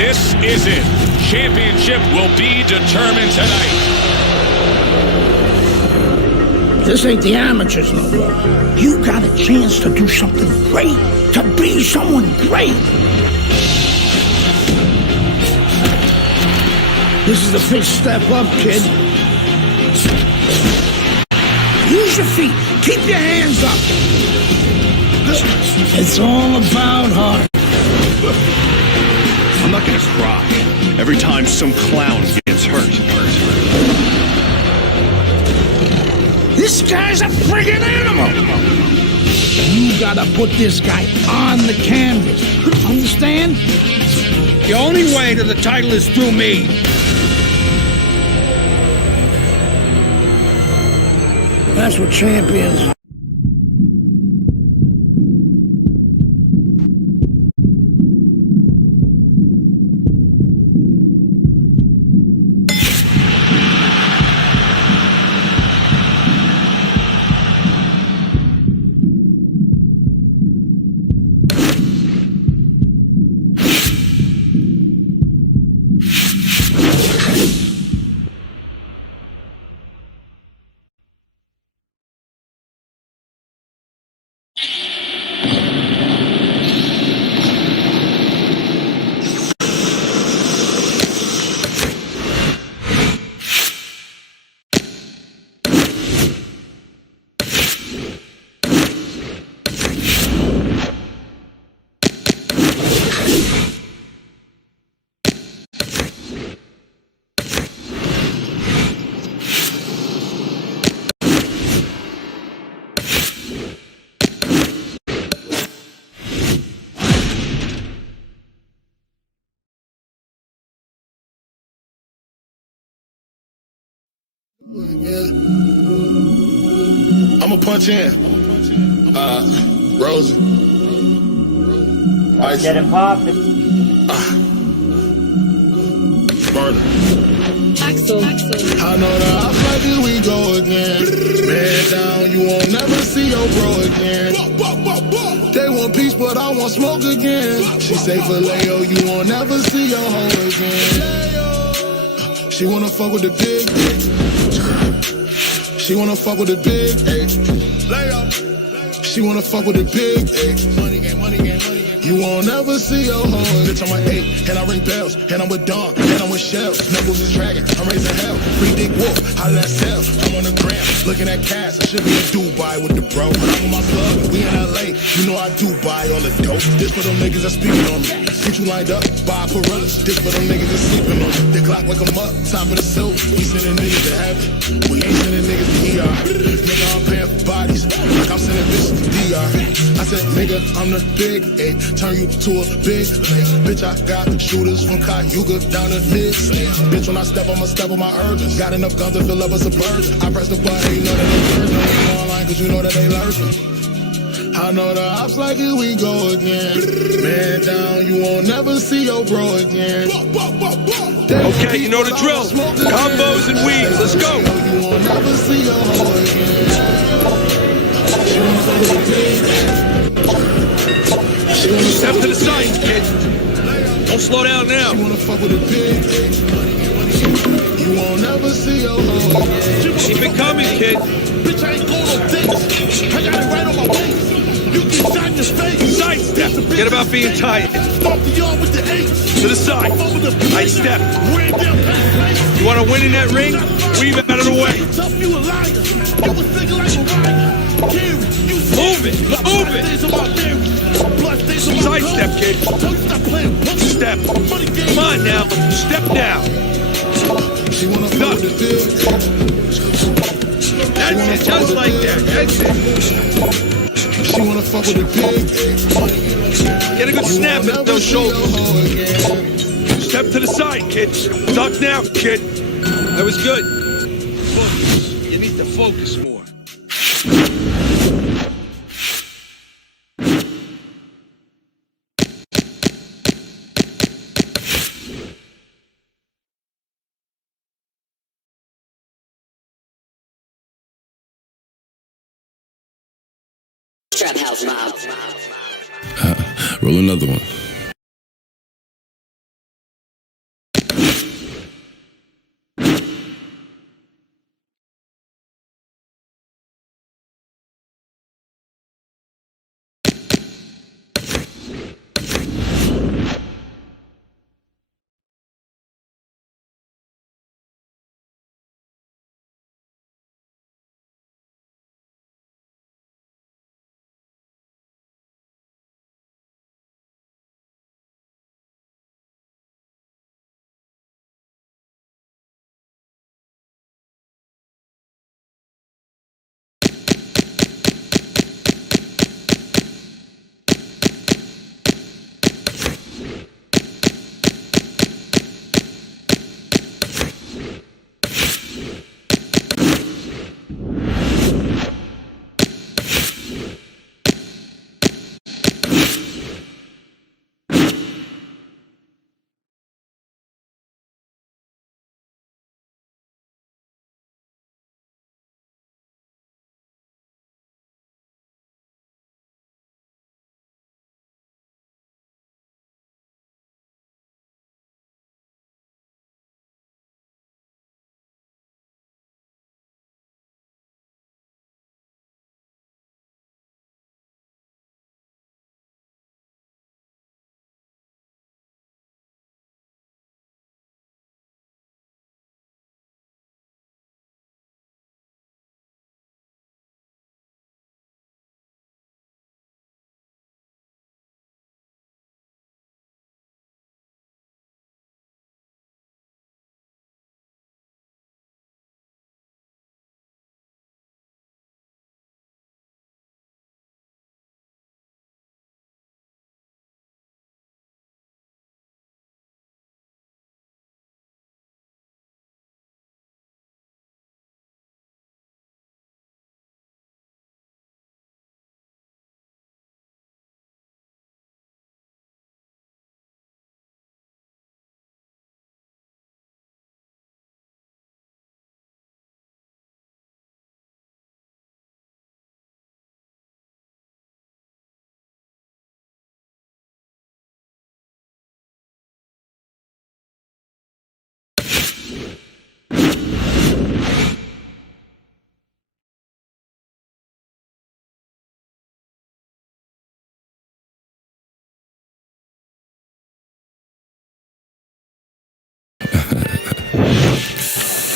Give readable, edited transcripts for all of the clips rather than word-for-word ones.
This is it. Championship will be determined tonight. This ain't the amateurs no more. You got a chance to do something great, to be someone great. This is the big step up, kid. Use your feet. Keep your hands up. It's all about heart. I'm not gonna cry every time some clown gets hurt. This guy's a friggin' animal. You gotta put this guy on the canvas. Understand? The only way to the title is through me. That's what champions. I'ma punch in. Rosie. Ice. Get it poppin'. Murder. Axel. I know the house like here we go again. Man down, you won't never see your bro again. They want peace, but I want smoke again. She say for Leo, you won't never see your hoe again. She wanna fuck with the big dick. She wanna fuck with the big H. She wanna fuck with the big H. Money game, money game, money game. You won't ever see your hoe. Bitch, I'm an 8, and I ring bells, and I'm with Dawn, and I'm with Shell. Knuckles is dragging, I'm raising hell. Free dick wolf, how that sell? I'm on the gram, looking at cash. I should be in Dubai with the bro. But I'm with my plug, we in LA. You know I do buy all the dope. This for them niggas that speaking on me. Get you lined up, buy Pirellas. This for them niggas that sleeping on me. The Glock wake them up, top of the silk. We sending niggas to heaven. We ain't sending niggas to ER. Nigga, I'm paying for bodies, like I'm sending bitches to DR. I said, nigga, I'm the big 8. Turn you to a big lake. Bitch, I got shooters from Cayuga down to mid-state. Bitch, when I step, I'ma step on my urgent. Got enough guns to fill up a Suburban. I press the button, you know that they burn. No, you online, cause you know that they lurking. I know the ops like here we go again. Man down, you won't never see your bro again. Okay, you know the drill. Combos and weaves, let's go. You won't never see your hoe again. Step to the side, kid. Don't slow down now. You wanna fuck with a big H. You won't never see your hoe again. Keep it coming, kid. Bitch, I ain't going on dates. I got it right on my waist. You get shot in your face. Sidestep. Forget about being tight. Stop the yard with the H. To the side. Nice step. You want to win in that ring? Weave it out of the way. Tough, you a liar. I was thinking like a riot. Move it. Move it. Sidestep, kid. Step. Come on now. Step down. Duck. That's it. Just like that. That's it. She wanna fuck with the big. Get a good snap at those shoulders. Step to the side, kid. Duck now, kid. That was good. Focus. You need to focus more. Trap House Mob. Roll another one.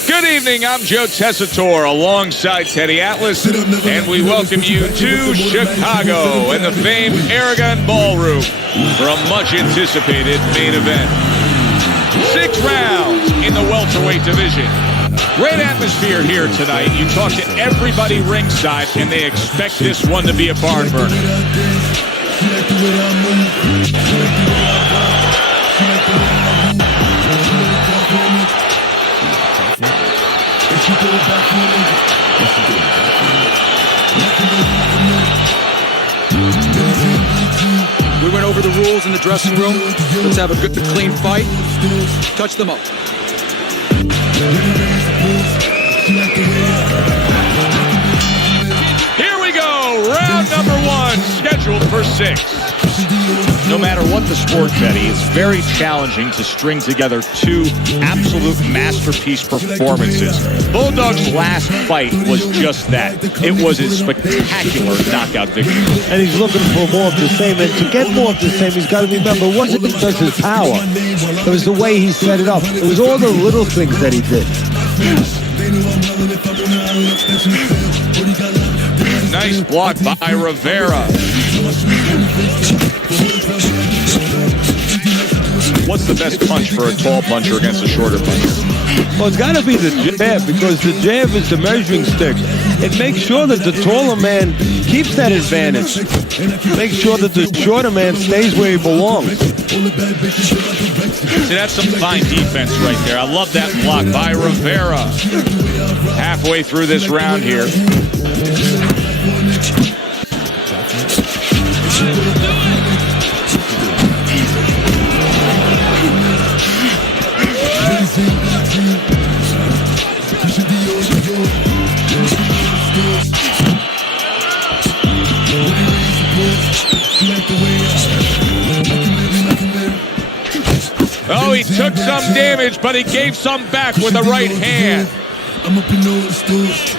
Good evening, I'm Joe Tessitore alongside Teddy Atlas, and we welcome you to Chicago and the famed Aragon Ballroom for a much-anticipated main event. 6 rounds in the welterweight division. Great atmosphere here tonight. You talk to everybody ringside, and they expect this one to be a barn burner. We went over the rules in the dressing room. Let's have a good, clean fight. Touch them up. Here we go, round number 1, scheduled for 6. No matter what the sport, Betty, it's very challenging to string together 2 absolute masterpiece performances. Bulldog's last fight was just that. It was a spectacular knockout victory. And he's looking for more of the same. And to get more of the same, he's got to remember, it wasn't just his power. It was the way he set it up. It was all the little things that he did. Nice block by Rivera. What's the best punch for a tall puncher against a shorter puncher? Well, it's got to be the jab, because the jab is the measuring stick. It makes sure that the taller man keeps that advantage. Makes sure that the shorter man stays where he belongs. See, that's some fine defense right there. I love that block by Rivera. Halfway through this round here. Oh, he took some damage, but he gave some back with the right hand. I'm up in all the stores.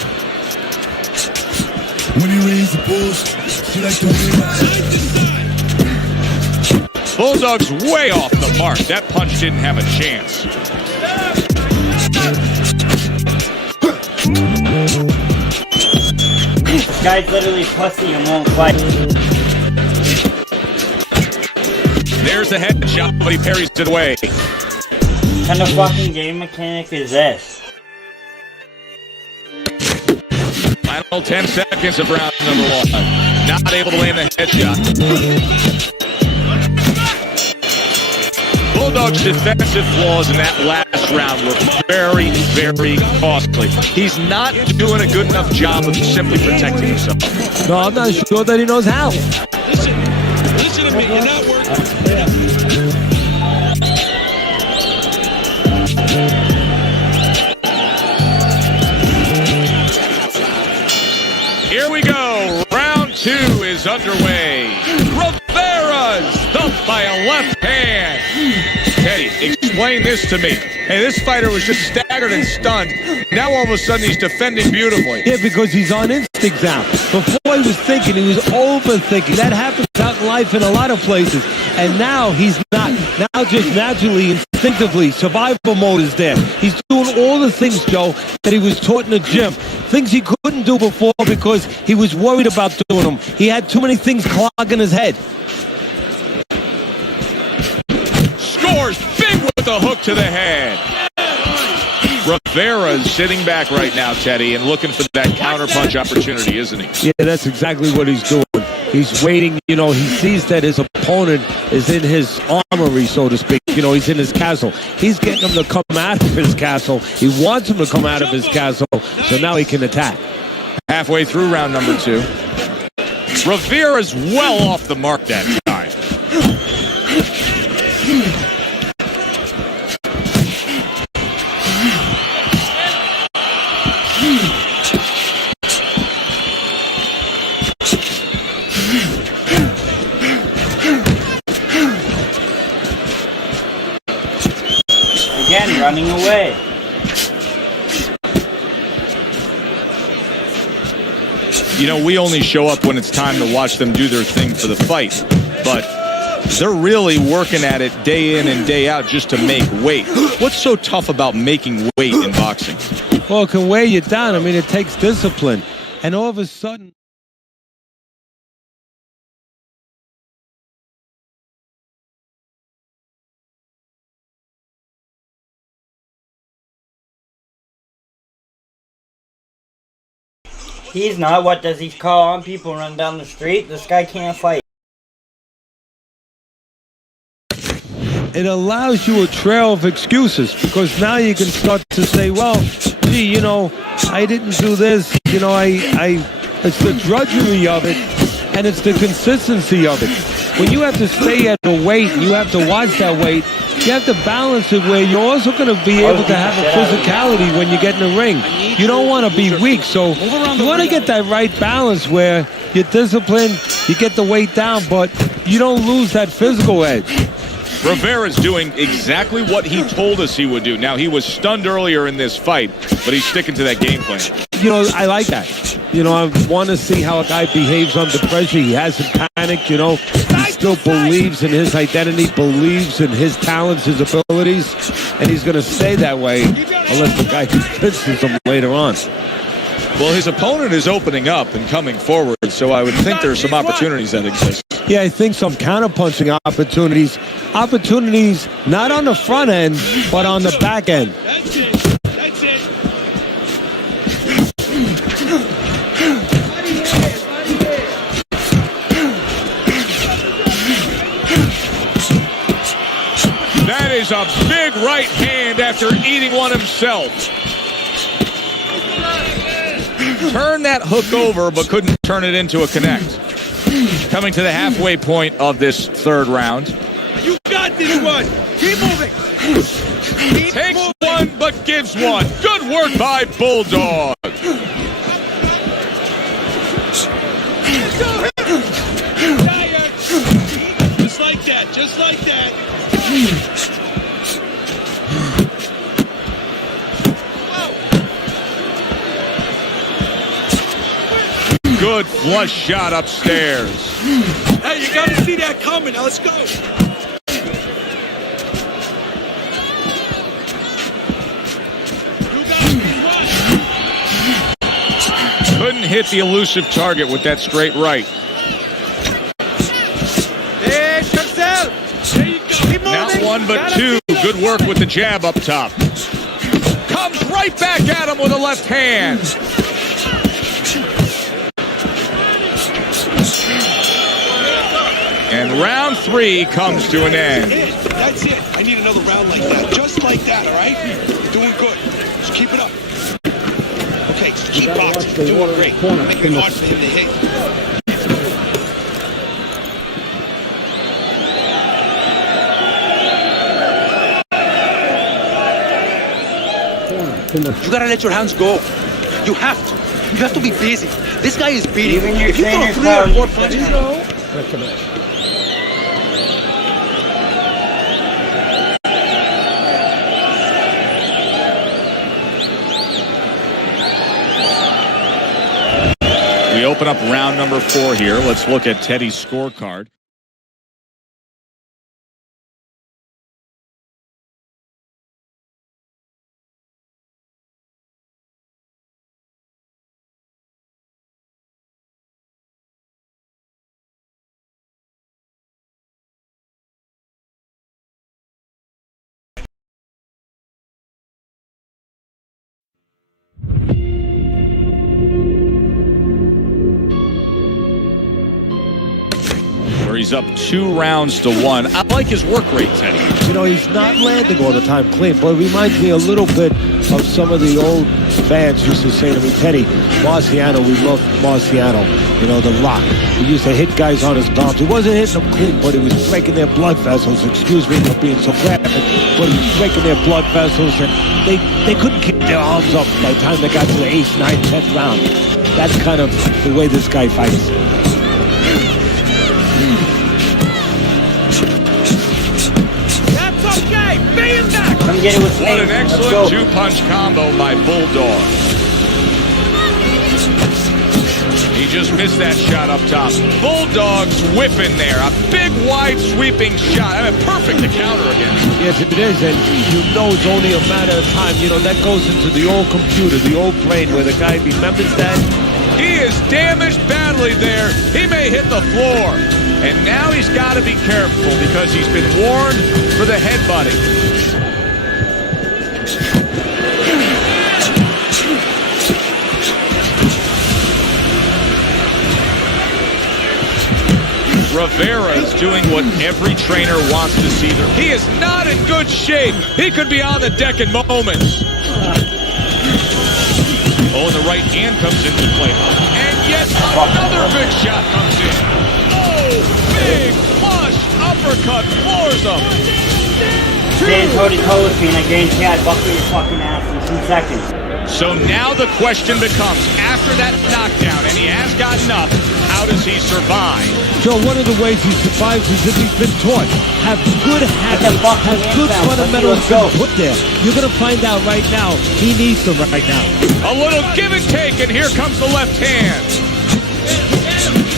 When he raised the balls, she likes the way. Bulldog's way off the mark. That punch didn't have a chance. This guy's literally pussy and won't fight. There's the headshot, but he parries it away. What kind of fucking game mechanic is this? Final 10 seconds of round number 1. Not able to land the headshot. Bulldog's defensive flaws in that last round were very, very costly. He's not doing a good enough job of simply protecting himself. No, I'm not sure that he knows how. Listen to me, you're not working. Here we go. Round 2 is underway. Rivera's thumped by a left hand. Teddy, explain this to me. Hey, this fighter was just staggered and stunned. Now all of a sudden he's defending beautifully. Yeah, because he's on instinct now. Before he was thinking, he was overthinking. That happens out in life in a lot of places. And now he's not. Now just naturally, instinctively, survival mode is there. He's doing all the things, Joe, that he was taught in the gym. Things he couldn't do before because he was worried about doing them. He had too many things clogging his head. Scores big with a hook to the head. Rivera's sitting back right now, Teddy, and looking for that counterpunch opportunity, isn't he? Yeah, that's exactly what he's doing. He's waiting, you know, he sees that his opponent is in his armory, so to speak. You know, he's in his castle. He's getting him to come out of his castle. He wants him to come out of his castle, so now he can attack. Halfway through round number 2. Rivera's well off the mark that time. Again, running away. You know, we only show up when it's time to watch them do their thing for the fight. But they're really working at it day in and day out just to make weight. What's so tough about making weight in boxing? Well, it can weigh you down. I mean, it takes discipline. And all of a sudden... He's not. What does he call on people run down the street? This guy can't fight. It allows you a trail of excuses because now you can start to say, well, gee, you know, I didn't do this. You know, it's the drudgery of it and it's the consistency of it. When you have to stay at the weight and you have to watch that weight, you have to balance it where you're also going to be able to have a physicality when you get in the ring. You don't want to be weak, so you want to get that right balance where you're disciplined, you get the weight down, but you don't lose that physical edge. Rivera's doing exactly what he told us he would do. Now, he was stunned earlier in this fight, but he's sticking to that game plan. You know, I like that. You know, I want to see how a guy behaves under pressure. He hasn't panicked, you know. He still believes in his identity, believes in his talents, his abilities, and he's going to stay that way unless the guy convinces him later on. Well, his opponent is opening up and coming forward, so I would think there's some opportunities that exist. Yeah, I think some counterpunching opportunities. Opportunities not on the front end, but on the back end. That's it. That's it. That is a big right hand after eating one himself. Turned that hook over, but couldn't turn it into a connect. Coming to the halfway point of this third round. You got this one. Keep moving. Takes one, but gives one. Good work by Bulldog. Just like that. Just like that. Good flush shot upstairs. Hey, you got to see that coming. Now let's go. Couldn't hit the elusive target with that straight right. Hey, Chapsel. There you go. Keep moving. Not one, but two. Good work with the jab up top. Comes right back at him with a left hand. And round three comes to an end. That's it. I need another round like that. Just like that, all right? You're doing good. Just keep it up. Okay, just keep boxing. You're doing great. Make it hard for him to hit. You gotta let your hands go. You have to. You have to be busy. This guy is beating. Even your If you throw trainer 3 or tells 4 you punches, We open up round number 4 here. Let's look at Teddy's scorecard. He's up 2 rounds to 1. I like his work rate, Teddy. You know, he's not landing all the time clean, but it reminds me a little bit of some of the old fans used to say to me, Teddy, Marciano, we love Marciano, you know, the Rock. He used to hit guys on his arms. He wasn't hitting them clean, but he was breaking their blood vessels. Excuse me for being so graphic, but he was breaking their blood vessels, and they couldn't keep their arms up by the time they got to the 8th, 9th, 10th round. That's kind of the way this guy fights. Come get it with What an excellent 2-punch combo by Bulldog. He just missed that shot up top. Bulldog's whipping there. A big, wide, sweeping shot. I mean, perfect to counter against. Yes, it is, and you know it's only a matter of time. You know, that goes into the old computer, the old brain, where the guy remembers that. He is damaged badly there. He may hit the floor. And now he's got to be careful because he's been warned for the headbutting. Rivera is doing what every trainer wants to see there. He is not in good shape. He could be on the deck in moments. Oh, and the right hand comes into play. And yet another big shot comes in. Oh, big flush uppercut floors him. Stand toe-to-toe with me and I guarantee I'd buckle your fucking ass in 2 seconds. So now the question becomes, after that knockdown, and he has gotten up, how does he survive? So one of the ways he survives is if he's been taught. Have good habits, have good fundamentals been put there. You're going to find out right now, he needs them right now. A little give and take, and here comes the left hand.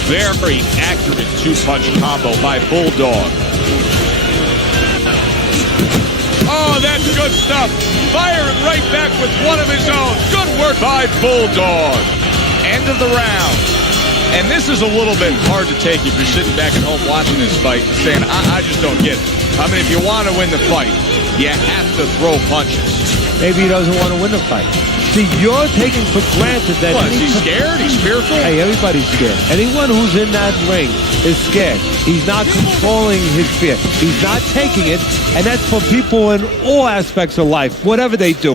Very accurate two-punch combo by Bulldog. Oh, that's good stuff. Firing right back with one of his own. Good work by Bulldog. End of the round. And this is a little bit hard to take if you're sitting back at home watching this fight and saying, I just don't get it. I mean, if you want to win the fight, you have to throw punches. Maybe he doesn't want to win the fight. See, you're taking for granted that... What, is he scared? He's fearful? Hey, everybody's scared. Anyone who's in that ring is scared. He's not controlling his fear. He's not taking it, and that's for people in all aspects of life, whatever they do.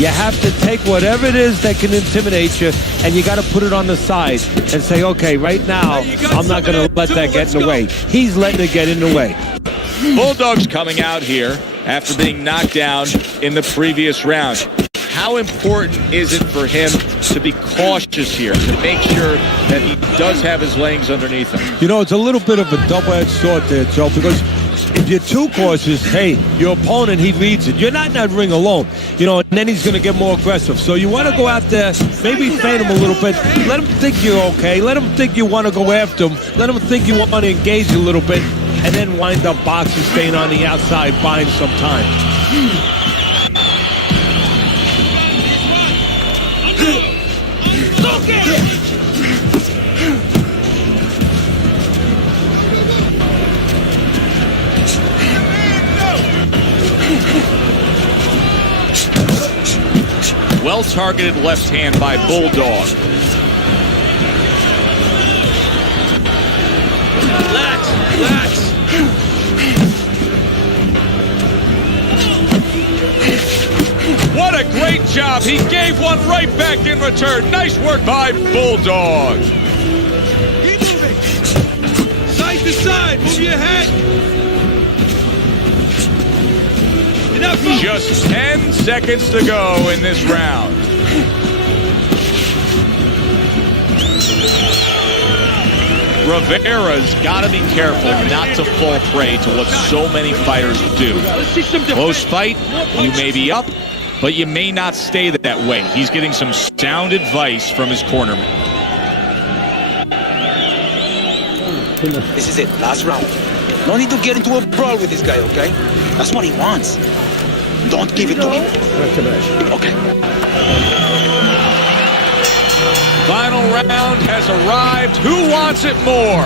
You have to take whatever it is that can intimidate you, and you got to put it on the side and say, okay, right now, I'm not going to let that get in the way. He's letting it get in the way. Bulldog's coming out here after being knocked down in the previous round. How important is it for him to be cautious here, to make sure that he does have his legs underneath him? You know, it's a little bit of a double-edged sword there, Joe, because if you're too cautious, hey, your opponent, he reads it. You're not in that ring alone, you know, and then he's going to get more aggressive. So you want to go out there, maybe feint him a little bit. Let him think you're okay. Let him think you want to go after him. Let him think you want to engage a little bit, and then wind up boxing, staying on the outside, buying some time. Well-targeted left hand by Bulldog. Relax. What a great job. He gave one right back in return. Nice work by Bulldog. Keep moving. Side to side. Move your head. Just 10 seconds to go in this round. Rivera's got to be careful not to fall prey to what so many fighters do. Close fight, you may be up, but you may not stay that way. He's getting some sound advice from his cornerman. This is it, last round. No need to get into a brawl with this guy, okay? That's what he wants. Don't give it to him. Okay. Final round has arrived. Who wants it more?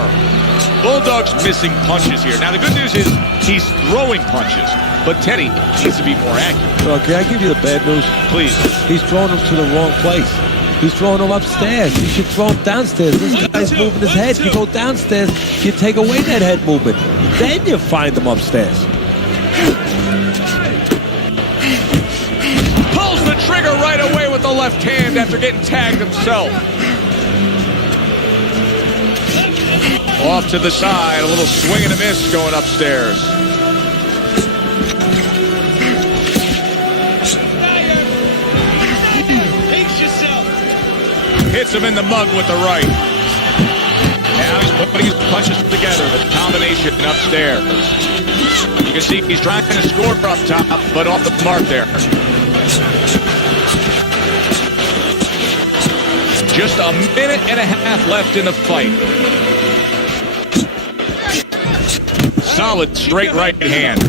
Bulldog's missing punches here. Now, the good news is he's throwing punches, but Teddy needs to be more accurate. Okay, I give you the bad news. Please. He's throwing them to the wrong place. He's throwing them upstairs. You should throw him downstairs. This guy's moving his head. You go downstairs, you take away that head movement. Then you find him upstairs. Pulls the trigger right away with the left hand after getting tagged himself. Off to the side, a little swing and a miss going upstairs. Hits him in the mug with the right. Now he's putting his punches together, the combination upstairs. You can see he's trying to score up top, but off the mark there. Just a minute and a half left in the fight. Solid straight right hand.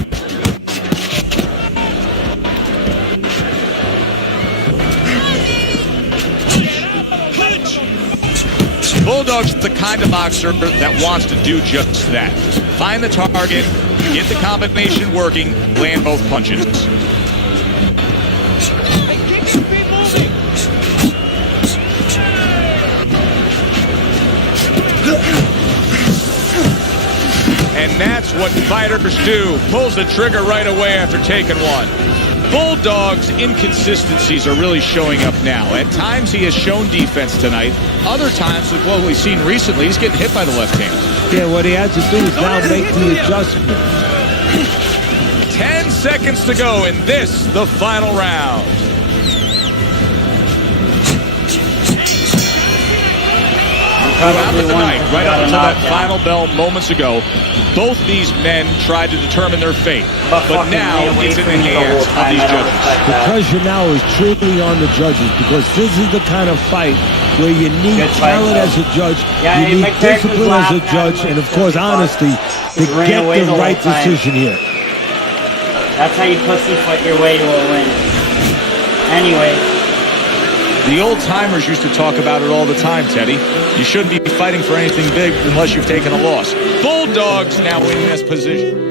Bulldog's the kind of boxer that wants to do just that. Find the target, get the combination working, land both punches. And that's what fighters do. Pulls the trigger right away after taking one. Bulldog's inconsistencies are really showing up now. At times he has shown defense tonight. Other times, with what we've seen recently, he's getting hit by the left hand. Yeah, what he has to do is now make the adjustment. 10 seconds to go in this, the final round. Throughout the night, right up until that final bell moments ago, both these men tried to determine their fate. But now it's in the hands of these judges. The pressure now is truly on the judges because this is the kind of fight where you need talent as a judge, you need discipline as a judge, and of course honesty to get the right decision here. That's how you pussyfoot your way to a win. Anyway. The old-timers used to talk about it all the time, Teddy. You shouldn't be fighting for anything big unless you've taken a loss. Bulldogs now in this position.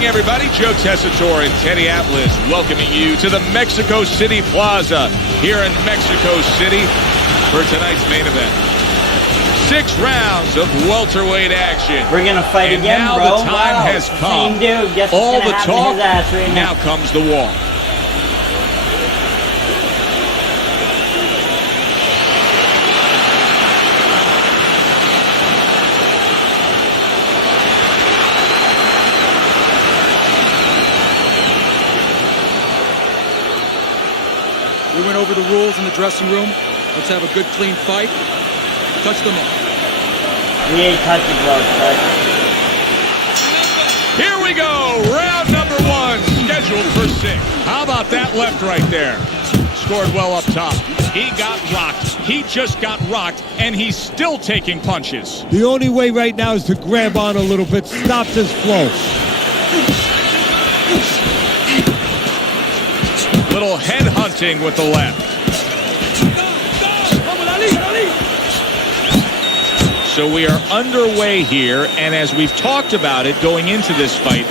evening, everybody. Joe Tessitore and Teddy Atlas welcoming you to the Mexico City Plaza here in Mexico City for tonight's main event. 6 rounds of welterweight action. We're gonna fight and again, now bro. the time has come. Same dude. Guess all what's the gonna talk, happen to his ass right now comes the walk. We went over the rules in the dressing room. Let's have a good, clean fight. Touch them up. We ain't touching gloves, bud. Here we go, round number 1, scheduled for 6. How about that left right there? Scored well up top. He got rocked. He just got rocked, and he's still taking punches. The only way right now is to grab on a little bit, stop this flow. Little head hunting with the left. So we are underway here, and as we've talked about it going into this fight,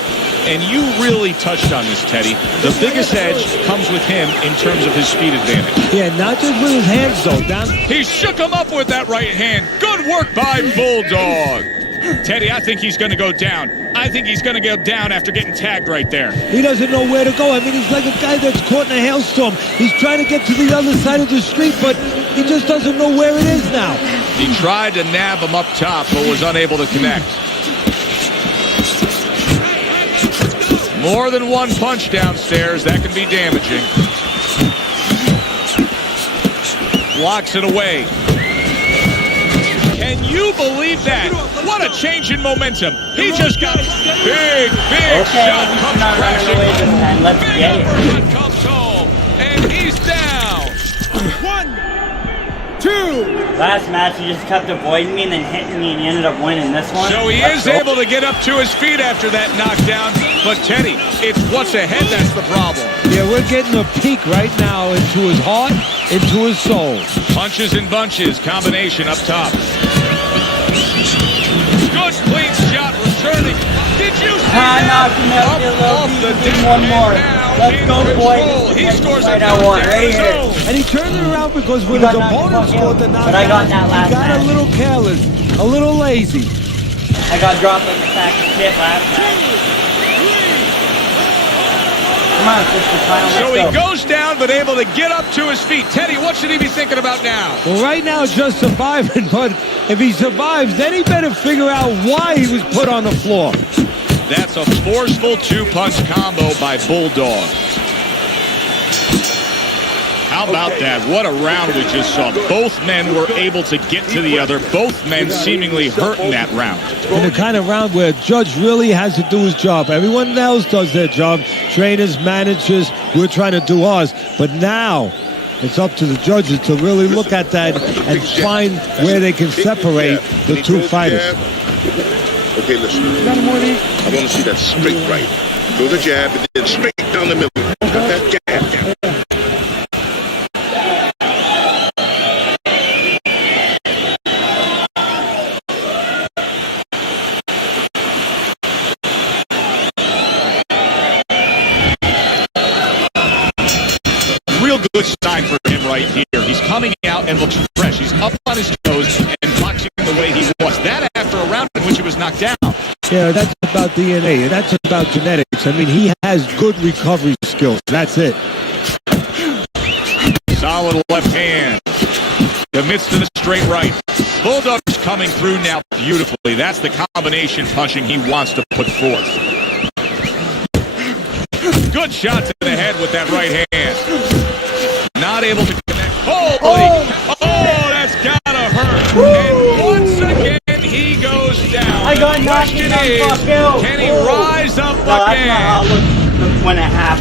and you really touched on this, Teddy, the biggest edge comes with him in terms of his speed advantage. Yeah, not just with his hands, though. Down. He shook him up with that right hand. Good work by Bulldog. Teddy, I think he's going to go down. I think he's going to go down after getting tagged right there. He doesn't know where to go. I mean, he's like a guy that's caught in a hailstorm. He's trying to get to the other side of the street, but he just doesn't know where it is now. He tried to nab him up top, but was unable to connect. More than one punch downstairs. That can be damaging. Blocks it away. Can you believe that? What a change in momentum. He just got big shot comes crashing. Let's get it. Uppercut comes home, and he's down. 1, 2. Last match, he just kept avoiding me and then hitting me, and he ended up winning this one. So he is able to get up to his feet after that knockdown. But Teddy, it's what's ahead that's the problem. Yeah, we're getting a peek right now into his heart, into his soul. Punches and bunches, combination up top. Good clean shot returning. Did you see I knocked him out a little bit. One more. Let's go, boy. He scores a touchdown right here. And he turned it around because when his opponent scored the knockdown, But I got that last he got match. a little careless, a little lazy. I got dropped like a sack of shit last match. Come on, sister, final. So he goes down, but able to get up to his feet. Teddy, what should he be thinking about now? Well, right now, just surviving, but if he survives, then he better figure out why he was put on the floor. That's a forceful 2-punch combo by Bulldog. How about that? What a round we just saw. Both men were able to get to the other. Both men seemingly hurt in that round. In the kind of round where a judge really has to do his job. Everyone else does their job. Trainers, managers, we're trying to do ours. But now it's up to the judges to really look at that and find where they can separate the two fighters. Okay, listen. I want to see that straight right. Throw the jab and then straight down the middle. Got that jab. Real good sign for him right here. He's coming out and looks fresh. He's up on his toes and boxing the way he was. That after a round in which he was knocked down. Yeah, that's about DNA, and that's about genetics. I mean, he has good recovery skills. That's it. Solid left hand. Commits to the straight right. Bulldog's coming through now beautifully. That's the combination punching he wants to put forth. Good shot to the head with that right hand. Not able to connect. Oh, that's gotta hurt. And once again, he goes down. I got knocked down. Fuck you. Can he rise up No, that's again? not how it looks. 1.5.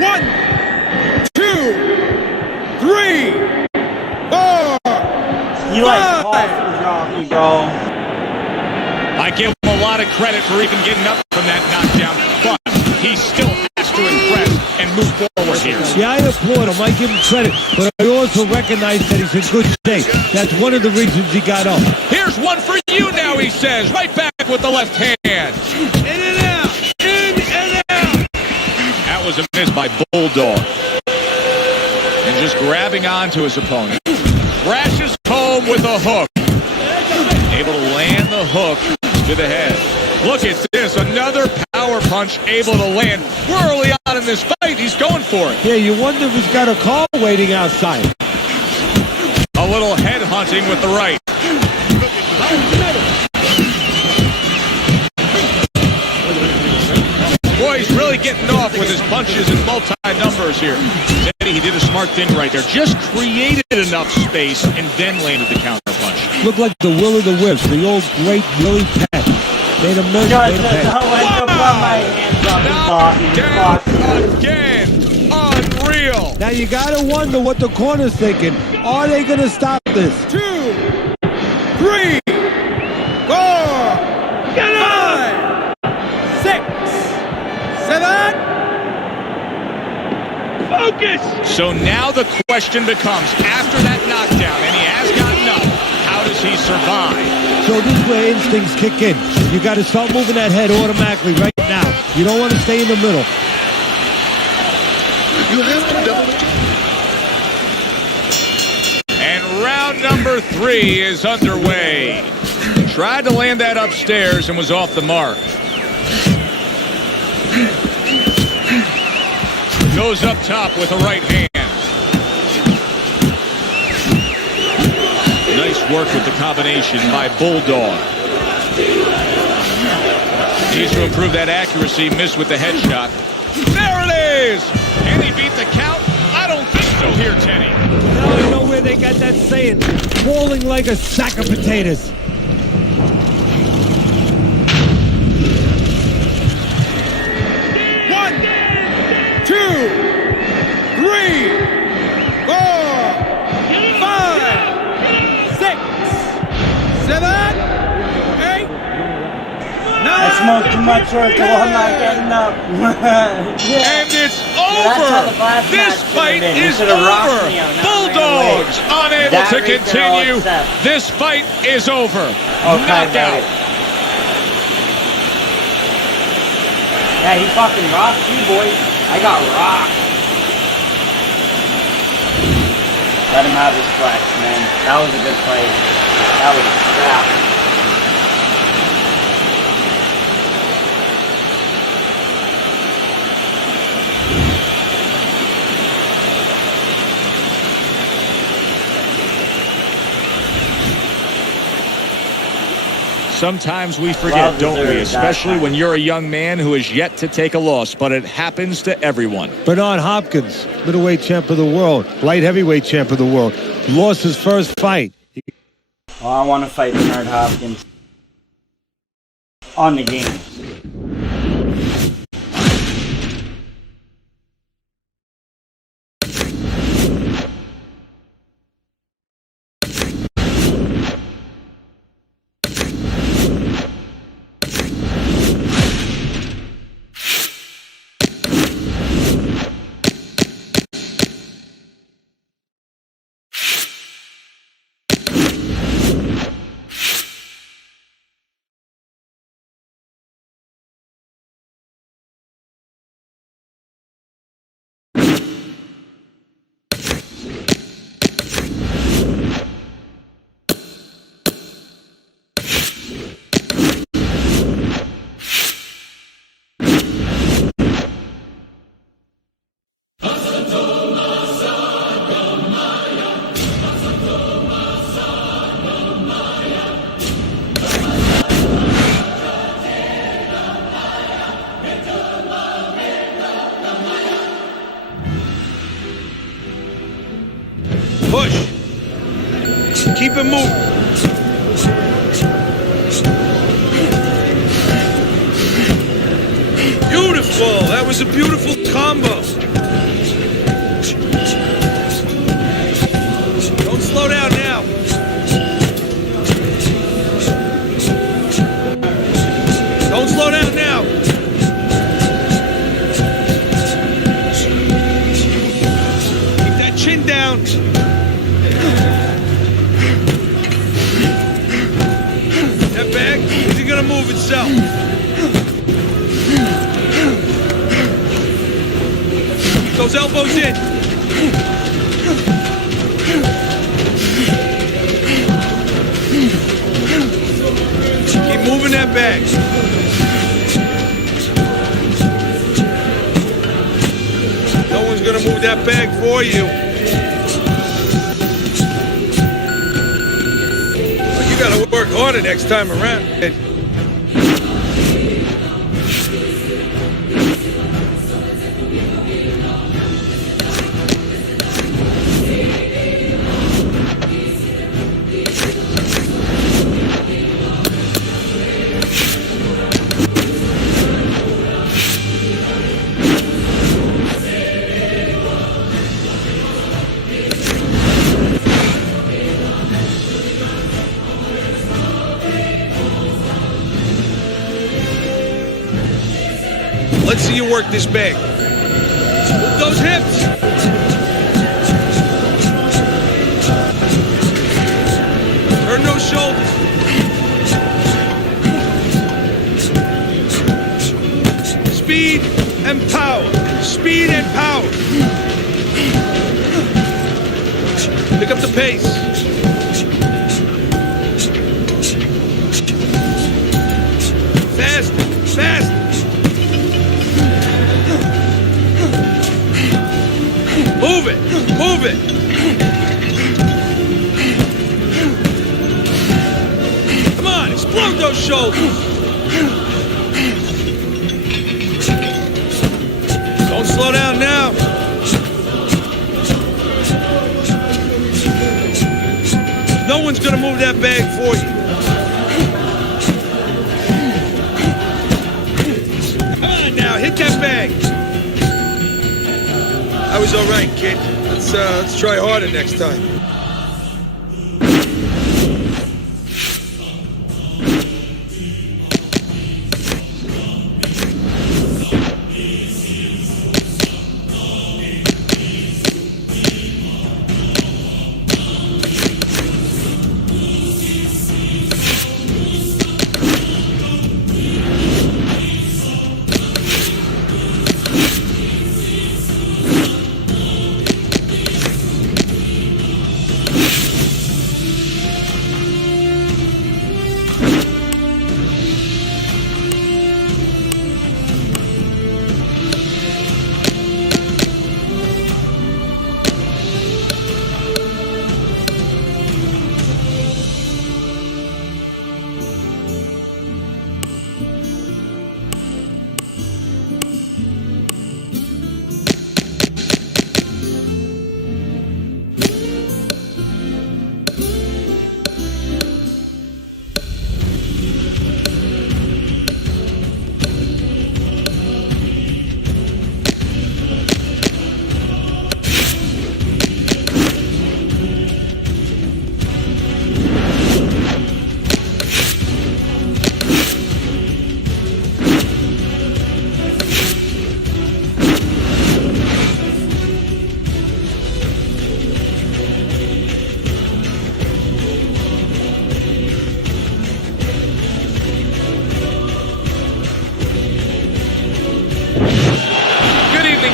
1, 2, 3, 4. He like tossing Johnny, bro. I give him a lot of credit for even getting up from that knockdown, but he still has to impress and move forward here. Yeah, I applaud him. I give him credit, but I also recognize that he's in good shape. That's one of the reasons he got up. Here Here's one for you now, he says. Right back with the left hand. In and out. In and out. That was a miss by Bulldog. And just grabbing onto his opponent. Crashes home with a hook. Able to land the hook to the head. Look at this, another power punch able to land. We're early on in this fight, he's going for it. Yeah, you wonder if he's got a car waiting outside. A little head hunting with the right. Boy, he's really getting off with his punches and multi-numbers here. He did a smart thing right there. Just created enough space and then landed the counter punch. Looked like the Will of the Wisps, the old great Willie Pett. Made a mess. Down again. Unreal. Now you gotta wonder what the corner's thinking. Are they gonna stop this? 2, 3, 4, 5, 6, 7. Focus! So now the question becomes, after that knockdown, and he has gotten up, how does he survive? So this is where instincts kick in. You got to start moving that head automatically right now. You don't want to stay in the middle. You have to double. And round number 3 is underway. Tried to land that upstairs and was off the mark. Goes up top with a right hand. Nice work with the combination by Bulldog. Needs to improve that accuracy. Missed with the headshot. There it is! And he beat the count? I don't think so here, Teddy. Now you know where they got that saying, falling like a sack of potatoes. One, 2, 3, 4, 5, 6, 7, 8, 9. I smoked too much Oracle, I'm not getting up. And it's over! This fight is over! Bulldogs unable to continue. This fight is over. Knockout. Yeah, he fucking rocked you, boys. I got rocked. Let him have his flex, man. That was a good fight. That was a scrap. Sometimes we forget, don't we? Especially when you're a young man who is yet to take a loss, but it happens to everyone. Bernard Hopkins, middleweight champ of the world, light heavyweight champ of the world, lost his first fight. Well, I want to fight Bernard Hopkins on the game. Push. Keep it moving. Beautiful. That was a beautiful combo. Don't slow down now. Don't slow down now. Keep that chin down. those elbows in. Keep moving that bag. No one's gonna move that bag for you. But you gotta work harder next time around. Let's see you work this bag. Move those hips. Turn those shoulders. Speed and power. Speed and power. Pick up the pace. Fast, fast. Move it! Move it! Come on, explode those shoulders! Don't slow down now! No one's gonna move that bag for you. Come on now, hit that bag! I was all right, kid. Let's try harder next time.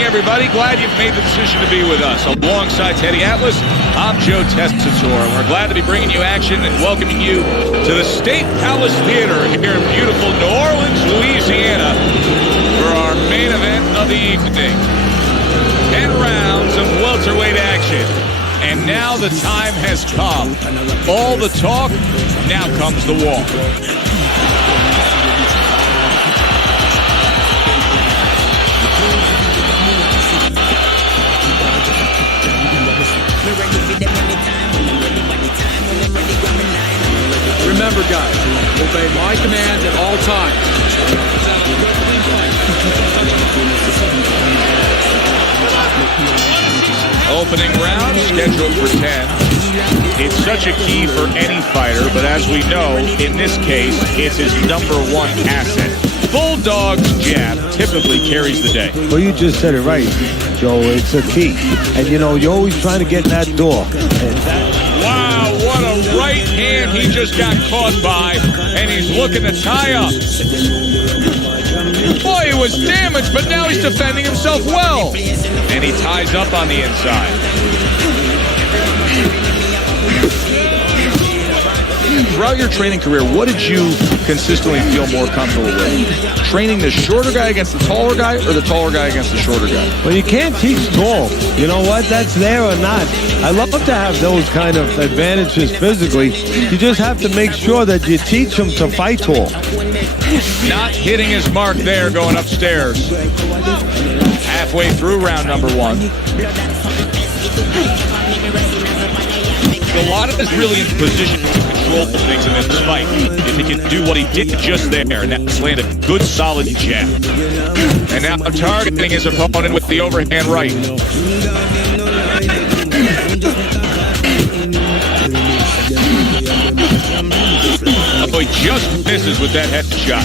Everybody, glad you've made the decision to be with us. Alongside Teddy Atlas, I'm Joe Testator, and we're glad to be bringing you action and welcoming you to the State Palace Theater here in beautiful New Orleans, Louisiana, for our main event of the evening. 10 rounds of welterweight action, and now the time has come. All the talk, now comes the walk. Remember, guys, obey my commands at all times. Opening round, scheduled for 10. It's such a key for any fighter, but as we know, in this case, it's his #1 asset. Bulldog's jab typically carries the day. Well, you just said it right, Joe. It's a key. And, you know, you're always trying to get in that door. Wow, what a right hand he just got caught by, and he's looking to tie up. Boy, he was damaged, but now he's defending himself well. And he ties up on the inside. Throughout your training career, what did you consistently feel more comfortable with? Training the shorter guy against the taller guy, or the taller guy against the shorter guy? Well, you can't teach tall. You know what? That's there or not. I love to have those kind of advantages physically. You just have to make sure that you teach them to fight tall. Not hitting his mark there, going upstairs. Halfway through round number 1. Galata is really in position to control things in this fight. If he can do what he did just there, and that's land a good solid jab. And now targeting his opponent with the overhand right. Oh, he just misses with that headshot.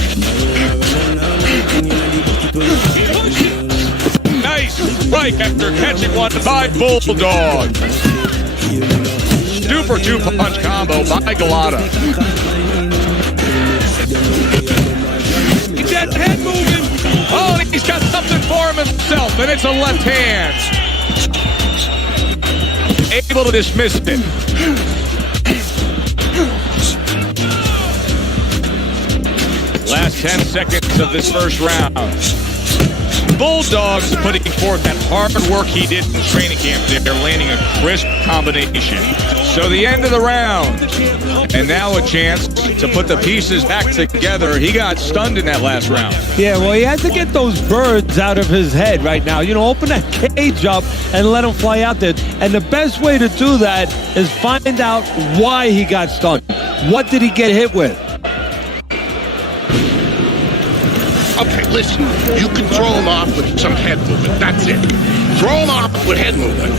Nice strike after catching one by Bulldog. Super two-punch combo by Galata. Get that head moving. Oh, and he's got something for him himself, and it's a left hand. Able to dismiss it. Last 10 seconds of this first round. Bulldog's putting forth that hard work he did in training camp. They're landing a crisp combination. So the end of the round. And now a chance to put the pieces back together. He got stunned in that last round. Yeah, well, he has to get those birds out of his head right now. You know, open that cage up and let him fly out there. And the best way to do that is find out why he got stunned. What did he get hit with? Okay, listen, you can throw him off with some head movement. That's it. Throw him off with head movement.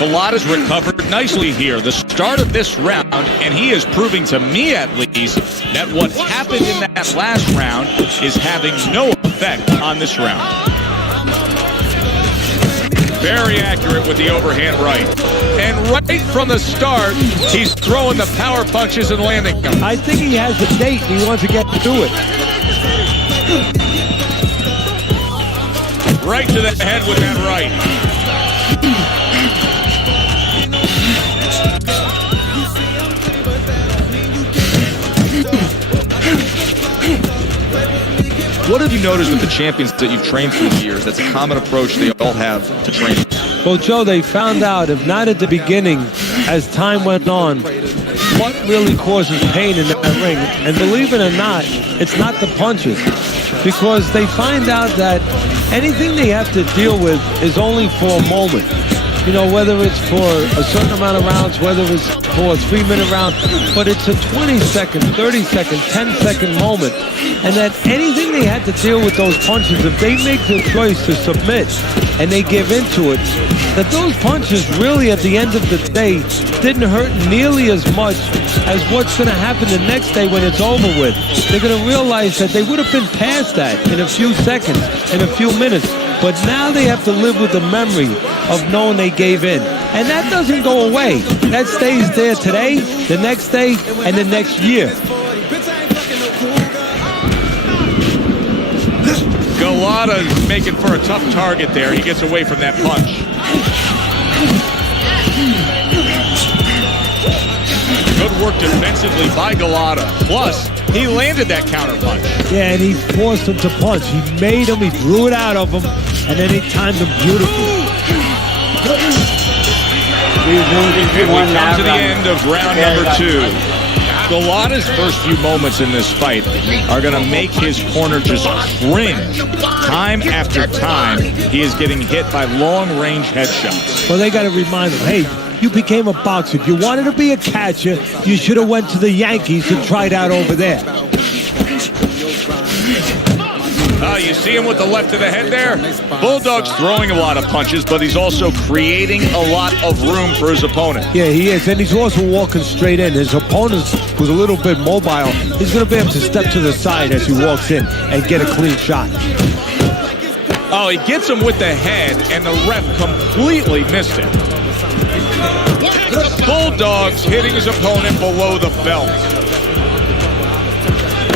Galata's recovered nicely here. The start of this round, and he is proving to me at least that what happened in that last round is having no effect on this round. Very accurate with the overhand right. And right from the start, he's throwing the power punches and landing them. I think he has a date and he wants to get to it. Right to the head with that right. What have you noticed with the champions that you've trained through the years? That's a common approach they all have to training. Well, Joe, they found out, if not at the beginning, as time went on, what really causes pain in that ring. And believe it or not, it's not the punches. Because they find out that anything they have to deal with is only for a moment. You know, whether it's for a certain amount of rounds, whether it's for a 3-minute round, but it's a 20-second, 30-second, 10-second moment. And that anything they had to deal with those punches, if they make the choice to submit and they give into it, that those punches really at the end of the day didn't hurt nearly as much as what's going to happen the next day when it's over with. They're going to realize that they would have been past that in a few seconds, in a few minutes. But now they have to live with the memory of knowing they gave in. And that doesn't go away. That stays there today, the next day, and the next year. Galata's making for a tough target there. He gets away from that punch. Good work defensively by Galata. Plus, he landed that counter punch. Yeah, and he forced him to punch. He made him, he drew it out of him, and then he timed him beautifully. And we come to the end of round number 2. Galata's first few moments in this fight are going to make his corner just cringe. Time after time, he is getting hit by long-range headshots. Well, they got to remind him, hey, you became a boxer. If you wanted to be a catcher, you should have went to the Yankees and tried out over there. You see him with the left of the head there? Bulldog's throwing a lot of punches, but he's also creating a lot of room for his opponent. Yeah, he is, and he's also walking straight in. His opponent was a little bit mobile. He's going to be able to step to the side as he walks in and get a clean shot. Oh, he gets him with the head, and the ref completely missed it. Bulldog's hitting his opponent below the belt.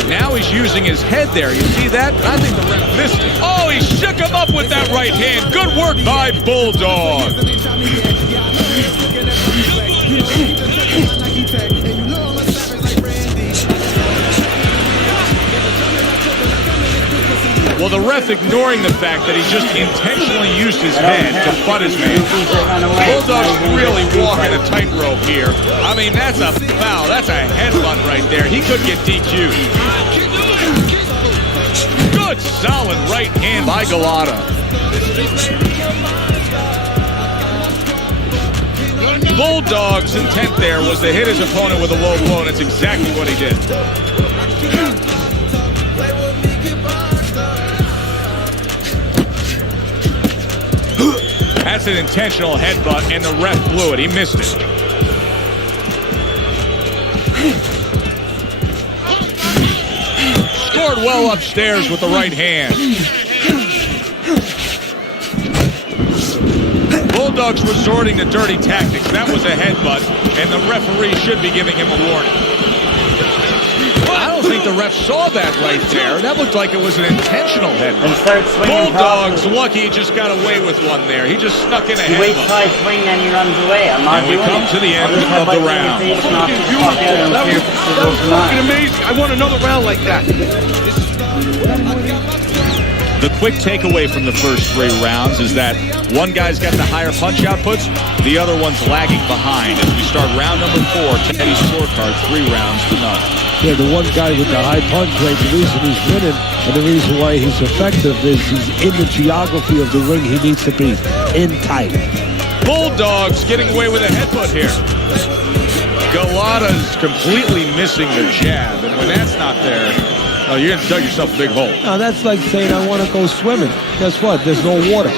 Now he's using his head there. You see that? I think the ref missed it. Oh, he shook him up with that right hand. Good work by Bulldog. Well, the ref ignoring the fact that he just intentionally used his head to butt his man. Bulldog's really walking a tightrope here. I mean, that's a foul. That's a headbutt right there. He could get DQ'd. Good, solid right hand by Galata. Bulldog's intent there was to hit his opponent with a low blow, and that's exactly what he did. That's an intentional headbutt, and the ref blew it. He missed it. Scored well upstairs with the right hand. Bulldog's resorting to dirty tactics. That was a headbutt, and the referee should be giving him a warning. I don't think the ref saw that right there. That looked like it was an intentional headbutt. Bulldog's lucky he just got away with one there. He just snuck in a headbutt. He waits till I swing, then he runs away. I'm not doing it. And we come to the end of the round. That was fucking amazing. I want another round like that. The quick takeaway from the first 3 rounds is that one guy's got the higher punch outputs, the other one's lagging behind. As we start round number 4, Teddy's scorecard, 3 rounds to none. Yeah, the one guy with the high punch rate, the reason he's winning and the reason why he's effective is he's in the geography of the ring he needs to be, in tight. Bulldog's getting away with a headbutt here. Galata's completely missing the jab, and when that's not there, oh, you're going to dug yourself a big hole. Now, that's like saying I want to go swimming. Guess what? There's no water.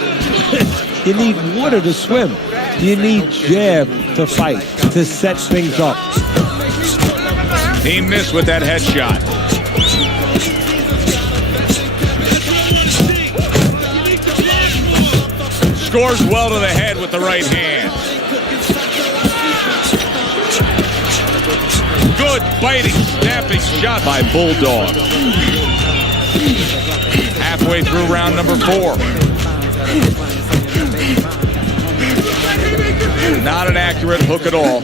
You need water to swim. You need jab to fight, to set things up. He missed with that headshot. Scores well to the head with the right hand. Good biting, snapping shot by Bulldog. Halfway through round number 4. Not an accurate hook at all.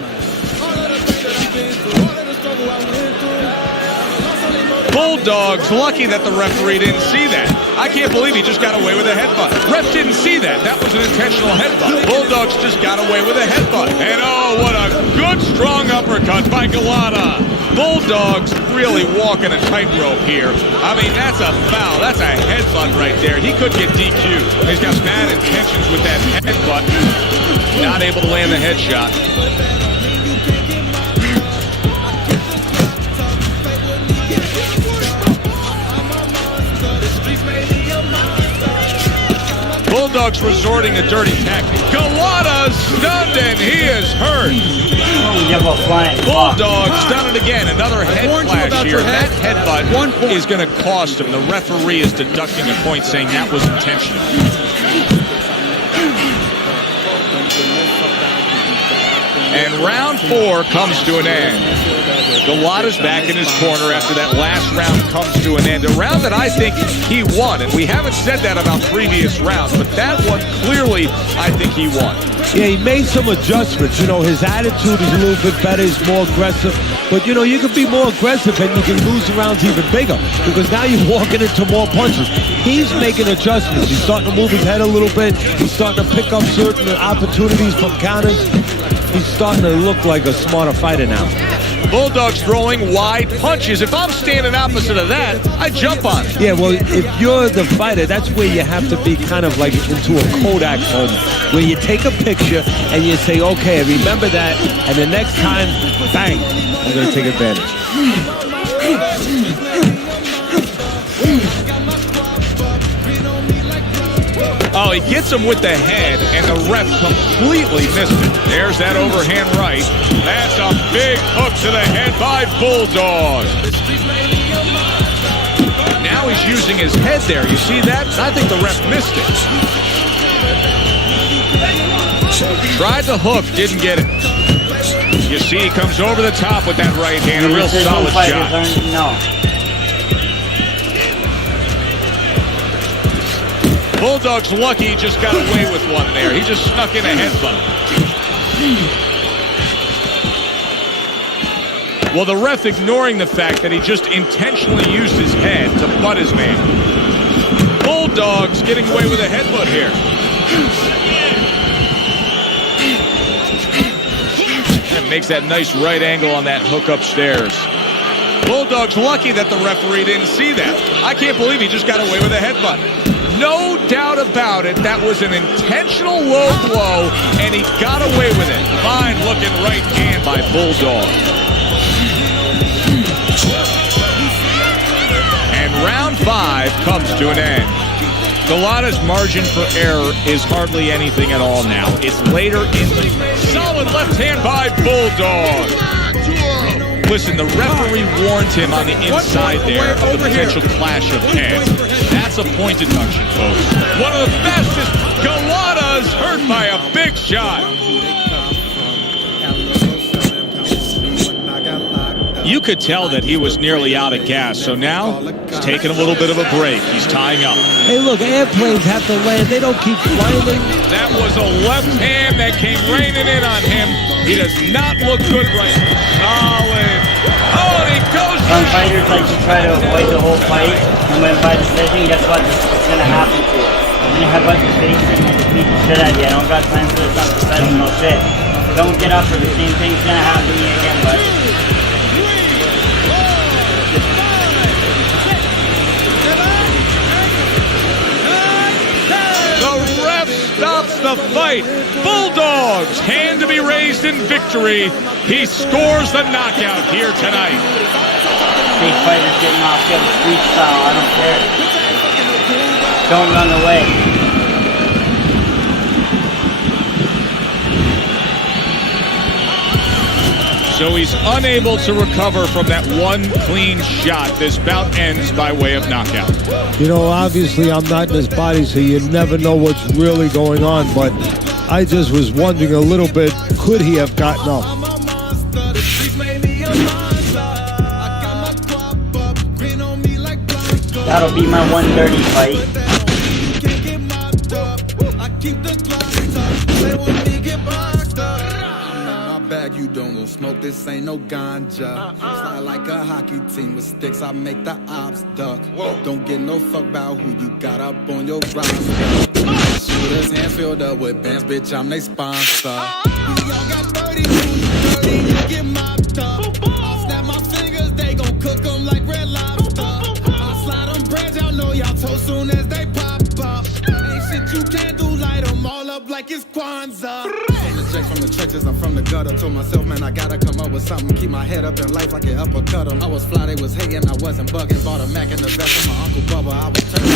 Bulldog's lucky that the referee didn't see that. I can't believe he just got away with a headbutt. Ref didn't see that. That was an intentional headbutt. Bulldog's just got away with a headbutt. And oh, what a good strong uppercut by Galata. Bulldog's really walking a tightrope here. I mean, that's a foul. That's a headbutt right there. He could get DQ'd. He's got bad intentions with that headbutt. Not able to land the headshot. Bulldog's resorting to dirty tactics. Galata's stunned and he is hurt. Bulldog's done it again. Another head flash here. That headbutt is going to cost him. The referee is deducting a point saying that was intentional. And round 4 comes to an end. Galata's back in his corner after that last round comes to an end. A round that I think he won, and we haven't said that about previous rounds, but that one clearly I think he won. Yeah, he made some adjustments. You know, his attitude is a little bit better. He's more aggressive. But, you know, you can be more aggressive and you can lose the rounds even bigger because now you're walking into more punches. He's making adjustments. He's starting to move his head a little bit. He's starting to pick up certain opportunities from counters. He's starting to look like a smarter fighter now. Bulldog's throwing wide punches. If I'm standing opposite of that, I jump on it. Yeah, well, if you're the fighter, that's where you have to be kind of like into a Kodak moment, where you take a picture and you say, okay, remember that, and the next time, bang, I'm going to take advantage. Oh, he gets him with the head, and the ref completely missed it. There's that overhand right. That's a big hook to the head by Bulldog. Now he's he's using his head there. You see that? I think the ref missed it. Tried the hook, didn't get it. You see he comes over the top with that right hand. A real solid shot. No. Bulldog's lucky he just got away with one there. He just snuck in a headbutt. Well, the ref ignoring the fact that he just intentionally used his head to butt his man. Bulldog's getting away with a headbutt here. And makes that nice right angle on that hook upstairs. Bulldog's lucky that the referee didn't see that. I can't believe he just got away with a headbutt. No doubt about it, that was an intentional low blow, and he got away with it. Fine looking right hand by Bulldog. And round 5 comes to an end. Galata's margin for error is hardly anything at all now. It's later in the solid left hand by Bulldog. Listen, the referee warned him on the inside there of the potential clash of heads. That's a point deduction, folks. One of the fastest Galatas hurt by a big shot. You could tell that he was nearly out of gas, so now he's taking a little bit of a break. He's tying up. Hey, look, airplanes have to land. They don't keep flying. That was a left hand that came raining in on him. He does not look good right now. Solid. Oh, and he goes. Some fighters like to try to avoid the whole fight, and when by decision, guess what? It's going to happen to you. You're going to have your face and beat the shit out of you. I don't got time for this unprofessional shit. Don't get up for the same thing's going to happen to you again, bud. Stops the fight. Bulldogs, hand to be raised in victory. He scores the knockout here tonight. Big fighters getting knocked out street style. I don't care. Don't run away. So he's unable to recover from that one clean shot. This bout ends by way of knockout. You know, obviously I'm not in his body, so you never know what's really going on, but I just was wondering a little bit, could he have gotten up? That'll be my 130 fight. You don't gon' smoke, this ain't no ganja. Slide like a hockey team with sticks, I make the ops duck. Don't get no fuck about who you got up on your roster. Shooters hands filled up with bands, bitch, I'm they sponsor. We all got 30, 30, you get mopped up. I'll snap my fingers, they gon' cook them like Red Lobster. I'll slide them breads, y'all know y'all toast soon as they pop up. Ain't shit you can't do, light them all up like it's Kwanzaa. From the trenches, I'm from the gutter. Told myself, man, I gotta come up with something. Keep my head up in life like an uppercut 'em. I was fly, they was hating, I wasn't bugging. Bought a Mac in the back of my Uncle Bubba. I was turning